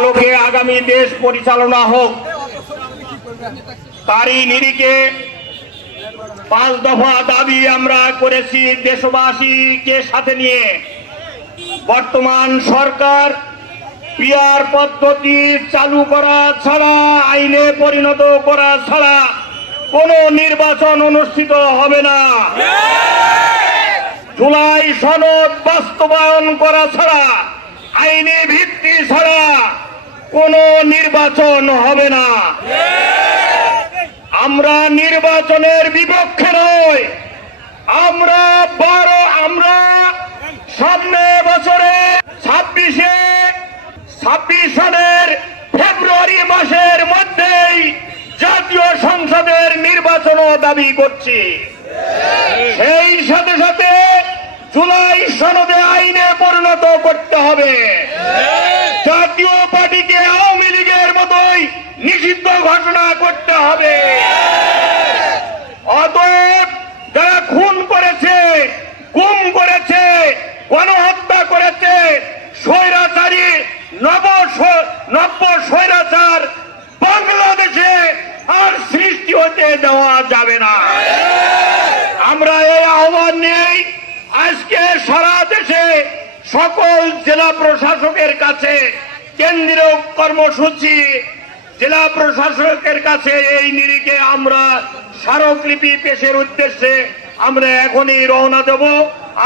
আলোকে আগামী দেশ পরিচালনা হোক। তারই নিরিখে পাঁচ দফা দাবি আমরা করেছি দেশবাসীকে সাথে নিয়ে। বর্তমান সরকার পিয়ার পদ্ধতি চালু করা ছাড়া, আইনে পরিণত করা ছাড়া কোনো নির্বাচন অনুষ্ঠিত হবে না। জুলাই সনদ বাস্তবায়ন করা ছাড়া, আইনি ভিত্তি ছাড়া কোনো নির্বাচন হবে না। আমরা নির্বাচনের বিপক্ষে নই। আমরা বড় আমরা সামনে বছরে ছাব্বিশে, ছাব্বিশ সনের ফেব্রুয়ারি মাসের মধ্যেই জাতীয় সংসদের নির্বাচনও দাবি করছি। সেই সাথে সাথে জুলাই সনদে আইনে পরিণত করতে হবে। নিষিদ্ধ ঘোষণা করতে হবে। অতএব যারা খুন করেছে, গুম করেছে, গণহত্যা করেছে, স্বৈরাচারী, নব নব্য স্বৈরাচার বাংলাদেশে আর সৃষ্টি হতে দেওয়া যাবে না। আমরা এই আহ্বান নিয়েই আজকে সারা দেশে সকল জেলা প্রশাসকের কাছে কেন্দ্রীয় কর্মসূচি জেলা প্রশাসকের কাছে এই নিরিখে আমরা স্মারকলিপি পেশের উদ্দেশ্যে আমরা এখনই রওনা দেব।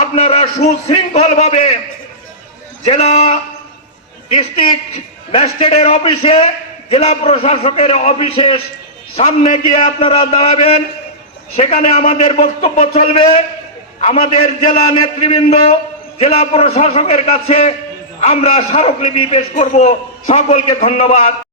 আপনারা সুশৃঙ্খল ভাবে জেলা ডিস্ট্রিক্ট ম্যাজিস্ট্রেটের অফিসে, জেলা প্রশাসকের অফিসের সামনে গিয়ে আপনারা দাঁড়াবেন। সেখানে আমাদের বক্তব্য চলবে। আমাদের জেলা নেতৃবৃন্দ, জেলা প্রশাসকের কাছে আমরা স্মারকলিপি পেশ করব। সকলকে ধন্যবাদ।